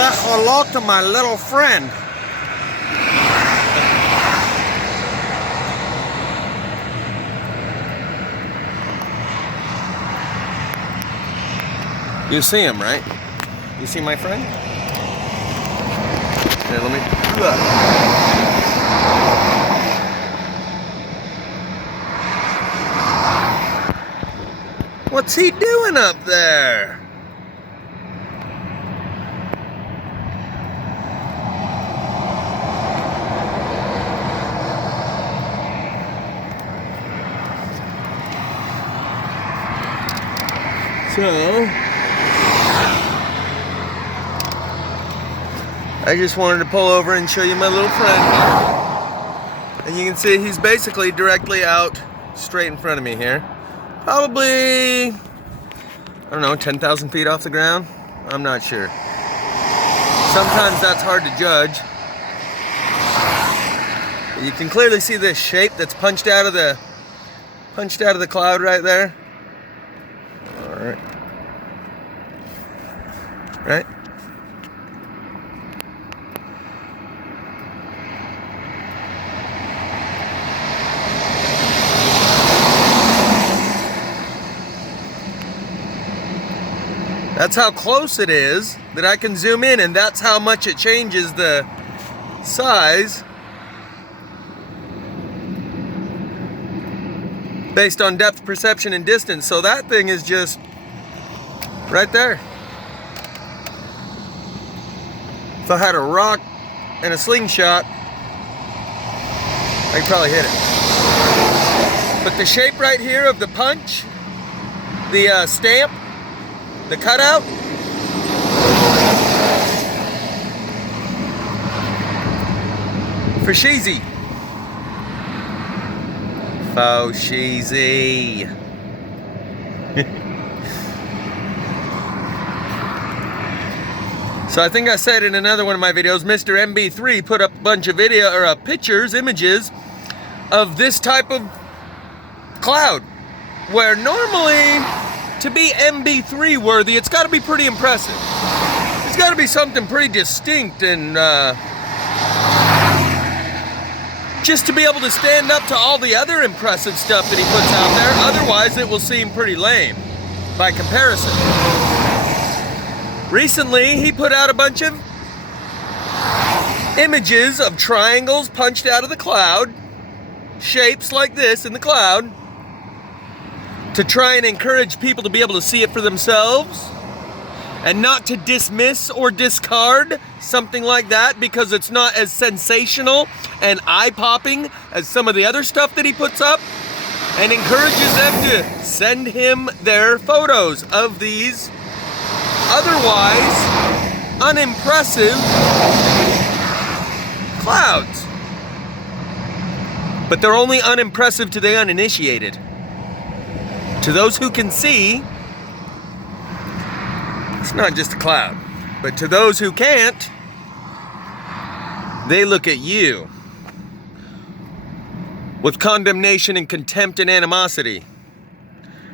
Say hello to my little friend. You see him, right? You see my friend? Here, let me... What's he doing up there? So, I just wanted to pull over and show you my little friend. And you can see he's basically directly out straight in front of me here. Probably, I don't know, 10,000 feet off the ground? I'm not sure. Sometimes that's hard to judge. You can clearly see this shape that's punched out of the cloud right there. Alright. Right? That's how close it is that I can zoom in, and that's how much it changes the size based on depth perception and distance. So that thing is just right there. If I had a rock and a slingshot, I could probably hit it. But the shape right here of the punch, the stamp, the cutout, for Sheezy. Faux Sheezy. So I think I said in another one of my videos, Mr. MB3 put up a bunch of video or pictures, images of this type of cloud, where normally to be MB3 worthy, it's got to be pretty impressive. It's got to be something pretty distinct, and just to be able to stand up to all the other impressive stuff that he puts out there. Otherwise, it will seem pretty lame by comparison. Recently, he put out a bunch of images of triangles punched out of the cloud, shapes like this in the cloud, to try and encourage people to be able to see it for themselves and not to dismiss or discard something like that because it's not as sensational and eye-popping as some of the other stuff that he puts up, and encourages them to send him their photos of these otherwise unimpressive clouds. But they're only unimpressive to the uninitiated. To those who can see, it's not just a cloud. But to those who can't, they look at you with condemnation and contempt and animosity.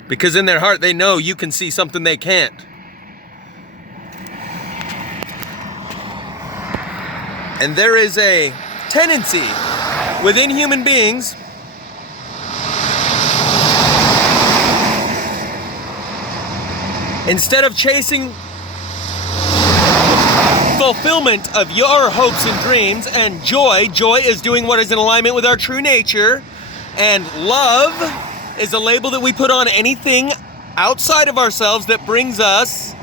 Because in their heart they know you can see something they can't. And there is a tendency within human beings instead of chasing fulfillment of your hopes and dreams and joy is doing what is in alignment with our true nature, and love is a label that we put on anything outside of ourselves that brings us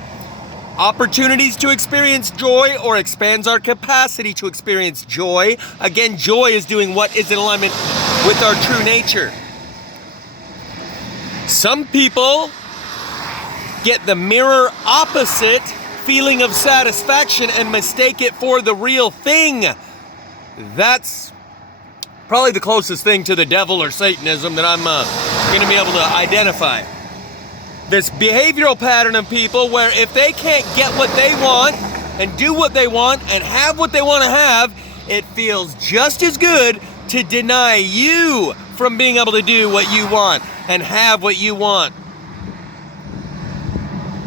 opportunities to experience joy or expands our capacity to experience joy. Again, joy is doing what is in alignment with our true nature. Some people get the mirror opposite feeling of satisfaction and mistake it for the real thing. That's probably the closest thing to the devil or Satanism that I'm going to be able to identify. This behavioral pattern of people where if they can't get what they want and do what they want and have what they want to have, it feels just as good to deny you from being able to do what you want and have what you want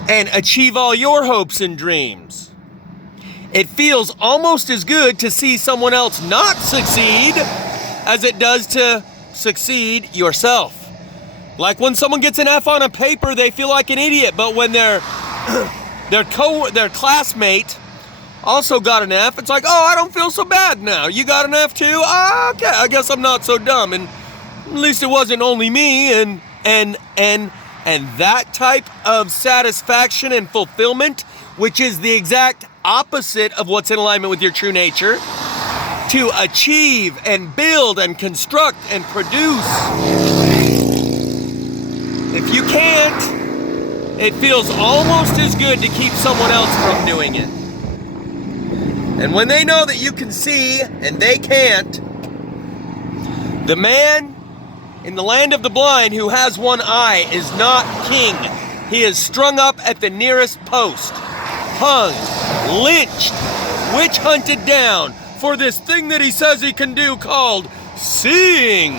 and achieve all your hopes and dreams. it feels almost as good to see someone else not succeed as it does to succeed yourself. Like when someone gets an F on a paper, they feel like an idiot, but when their classmate also got an F, it's like, oh, I don't feel so bad now. You got an F too? Oh, okay, I guess I'm not so dumb, and at least it wasn't only me, and that type of satisfaction and fulfillment, which is the exact opposite of what's in alignment with your true nature, to achieve and build and construct and produce. If you can't, it feels almost as good to keep someone else from doing it. And when they know that you can see and they can't, the man in the land of the blind who has one eye is not king. He is strung up at the nearest post, hung, lynched, witch hunted down for this thing that he says he can do called seeing.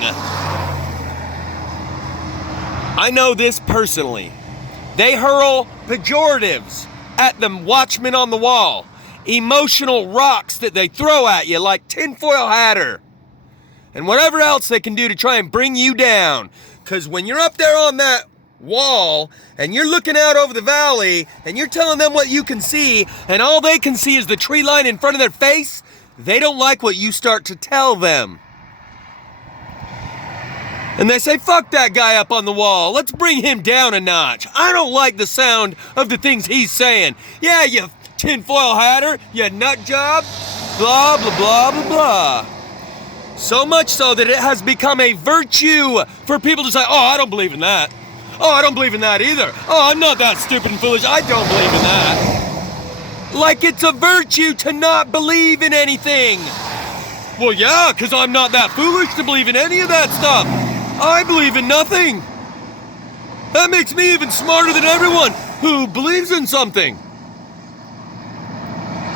I know this personally. They hurl pejoratives at the watchman on the wall, emotional rocks that they throw at you like tinfoil hatter, and whatever else they can do to try and bring you down. Because when you're up there on that wall and you're looking out over the valley and you're telling them what you can see and all they can see is the tree line in front of their face, they don't like what you start to tell them. And they say, fuck that guy up on the wall. Let's bring him down a notch. I don't like the sound of the things he's saying. Yeah, you tinfoil hatter, you nut job, blah, blah, blah, blah, blah. So much so that it has become a virtue for people to say, oh, I don't believe in that. Oh, I don't believe in that either. Oh, I'm not that stupid and foolish. I don't believe in that. Like it's a virtue to not believe in anything. Well, yeah, because I'm not that foolish to believe in any of that stuff. I believe in nothing. That makes me even smarter than everyone who believes in something.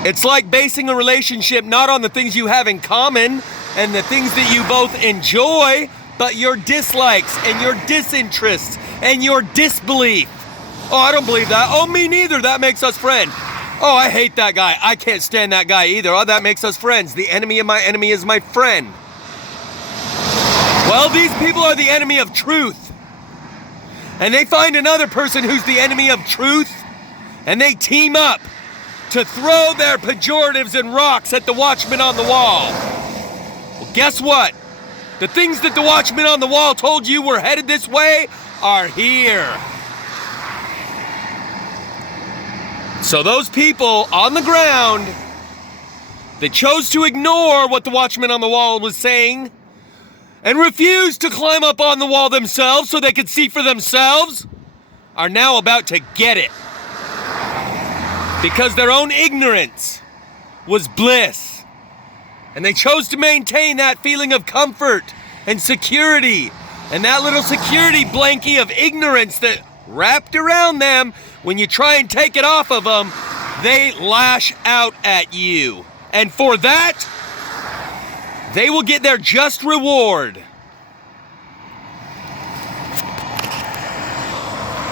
It's like basing a relationship not on the things you have in common and the things that you both enjoy, but your dislikes and your disinterests and your disbelief. Oh, I don't believe that. Oh, me neither. That makes us friends. Oh, I hate that guy. I can't stand that guy either. Oh, that makes us friends. The enemy of my enemy is my friend. Well, these people are the enemy of truth. And they find another person who's the enemy of truth, and they team up to throw their pejoratives and rocks at the watchman on the wall. Well, guess what? The things that the watchman on the wall told you were headed this way are here. So those people on the ground that chose to ignore what the watchman on the wall was saying and refused to climb up on the wall themselves so they could see for themselves are now about to get it. Because their own ignorance was bliss. And they chose to maintain that feeling of comfort and security. And that little security blankie of ignorance that wrapped around them, when you try and take it off of them, they lash out at you. And for that, they will get their just reward.